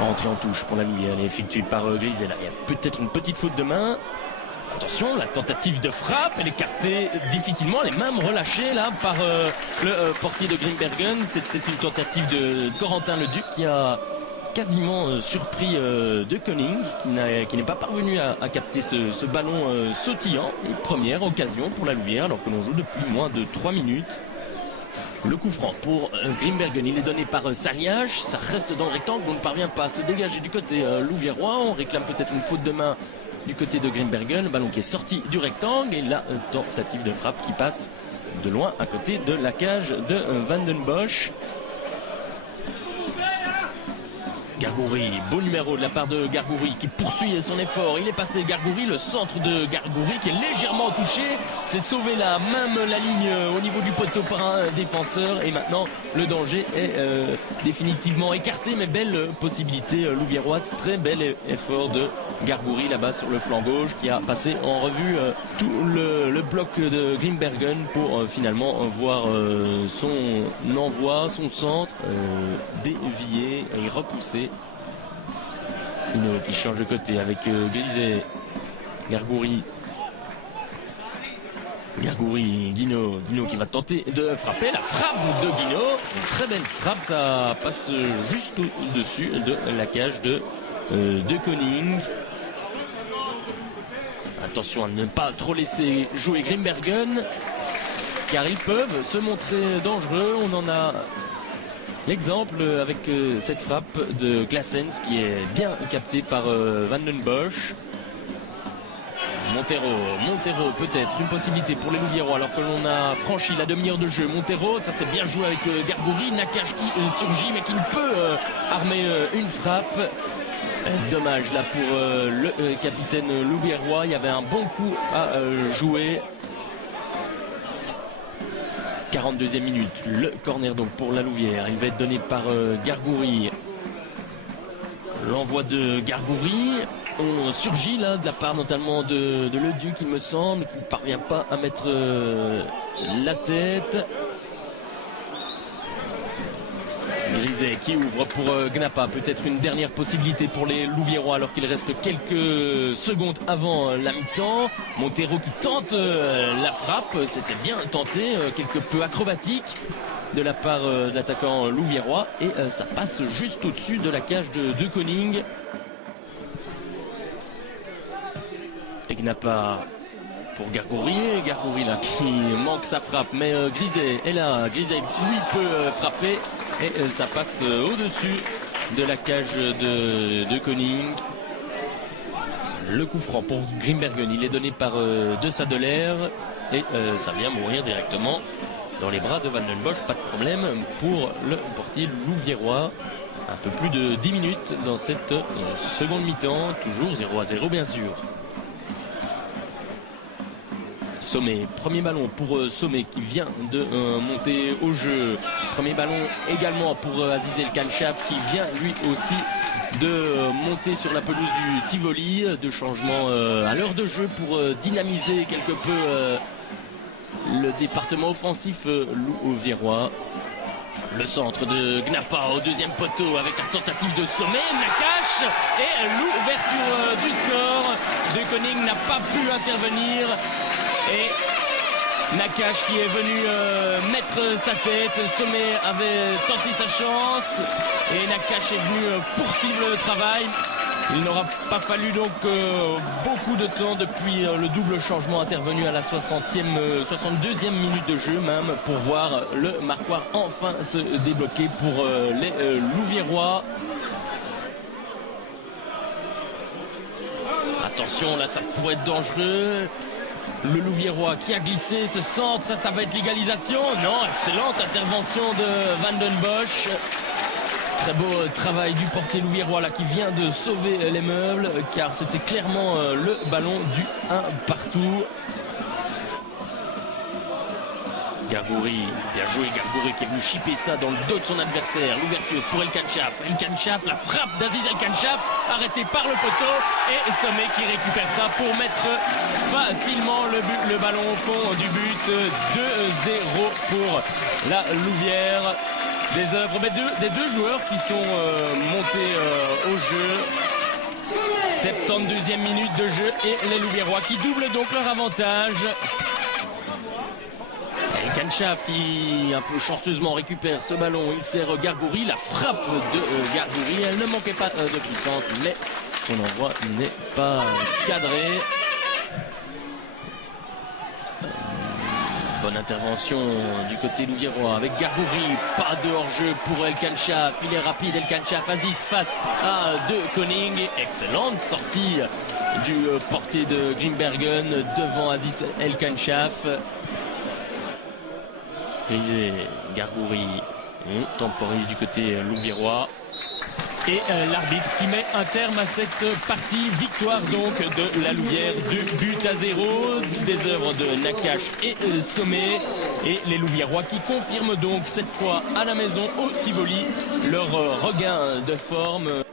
Rentrée en touche pour la Louvière, elle est effectuée par Griset. Là, il y a peut-être une petite faute de main. Attention, la tentative de frappe, elle est captée difficilement, elle est même relâchée là par le portier de Grimbergen. C'était une tentative de Corentin Leduc qui a quasiment surpris De Koning, qui n'est pas parvenu à capter ce ballon sautillant. Et première occasion pour la Louvière alors que l'on joue depuis moins de 3 minutes. Le coup franc pour Grimbergen, il est donné par Saliage, ça reste dans le rectangle, on ne parvient pas à se dégager du côté louviérois. On réclame peut-être une faute de main du côté de Grimbergen, le ballon qui est sorti du rectangle et la tentative de frappe qui passe de loin à côté de la cage de Van den Bosch. Gargoury, beau numéro de la part de Gargoury qui poursuit son effort. Il est passé Gargoury, le centre de Gargoury qui est légèrement touché. C'est sauvé là, même la ligne au niveau du poteau par un défenseur. Et maintenant, le danger est définitivement écarté. Mais belle possibilité louviéroise. Très bel effort de Gargoury là-bas sur le flanc gauche qui a passé en revue tout le bloc de Grimbergen pour finalement voir son envoi, son centre dévié et repoussé. Guino qui change de côté avec Griset. Gargoury, Guino qui va tenter de frapper. La frappe de Guino, une très belle frappe, ça passe juste au-dessus de la cage de Koning. Attention à ne pas trop laisser jouer Grimbergen car ils peuvent se montrer dangereux. On en a l'exemple avec cette frappe de Claessens qui est bien captée par Van den Bosch. Montero peut-être une possibilité pour les Louviérois alors que l'on a franchi la demi-heure de jeu. Montero, ça s'est bien joué avec Gargoury. Nakache qui surgit mais qui ne peut armer une frappe. Dommage là pour le capitaine louviérois. Il y avait un bon coup à jouer. 42e minute, le corner donc pour la Louvière. Il va être donné par Gargoury. L'envoi de Gargoury. On surgit là de la part notamment de Leduc, il me semble, qui ne parvient pas à mettre la tête. Griset qui ouvre pour Gnapa, peut-être une dernière possibilité pour les Louviérois alors qu'il reste quelques secondes avant la mi-temps. Montero qui tente la frappe, c'était bien tenté, quelque peu acrobatique de la part de l'attaquant louviérois et ça passe juste au-dessus de la cage de Koning. Et Gnapa pour Gargoury là qui manque sa frappe, mais Griset est là, Griset lui peut frapper et ça passe au-dessus de la cage de Koning. Le coup franc pour Grimbergen, il est donné par De Sadeler et ça vient mourir directement dans les bras de Van den Bosch, pas de problème pour le portier louviérois. Un peu plus de 10 minutes dans cette seconde mi-temps, toujours 0-0 bien sûr. Sommet, premier ballon pour Sommet qui vient de monter au jeu. Premier ballon également pour Aziz El Kanchaf qui vient lui aussi de monter sur la pelouse du Tivoli. De changement à l'heure de jeu pour dynamiser quelque peu le département offensif louviérois. Le centre de Gnapa au deuxième poteau avec la tentative de Sommet, Nakache et l'ouverture du score. De Koning n'a pas pu intervenir. Et Nakache qui est venu mettre sa tête. Sommet avait tenté sa chance et Nakache est venu poursuivre le travail. Il n'aura pas fallu donc beaucoup de temps depuis le double changement intervenu à la 62e minute de jeu même pour voir le marquoir enfin se débloquer pour les Louviérois. Attention, là ça pourrait être dangereux. Le Louviérois qui a glissé, ce centre, ça va être l'égalisation. Non, excellente intervention de Van den Bosch. Très beau travail du portier louviérois là qui vient de sauver les meubles car c'était clairement le ballon du 1 partout. Gargouri, bien joué Gargouri qui est venu chipper ça dans le dos de son adversaire. L'ouverture pour El Kanchaf. El Kanchaf, la frappe d'Aziz El Kanchaf, arrêtée par le poteau. Et Sommet qui récupère ça pour mettre facilement le ballon au fond du but. 2-0 pour la Louvière. Des œuvres des deux joueurs qui sont montés au jeu. 72e minute de jeu et les Louviérois qui doublent donc leur avantage. El Kanchaf qui un peu chanceusement récupère ce ballon, il sert Gargouri, la frappe de Gargouri, elle ne manquait pas de puissance, mais son envoi n'est pas cadré. Bonne intervention du côté louviérois avec Gargouri, pas de hors-jeu pour El Kanchaf, il est rapide El Kanchaf, Aziz face à De Koning, excellente sortie du portier de Grimbergen devant Aziz El Kanchaf. Grisé, Gargouri, on temporise du côté louviérois. Et l'arbitre qui met un terme à cette partie. Victoire donc de la Louvière, 2-0. Des œuvres de Nakache et Sommet. Et les Louviérois qui confirment donc cette fois à la maison au Tivoli leur regain de forme.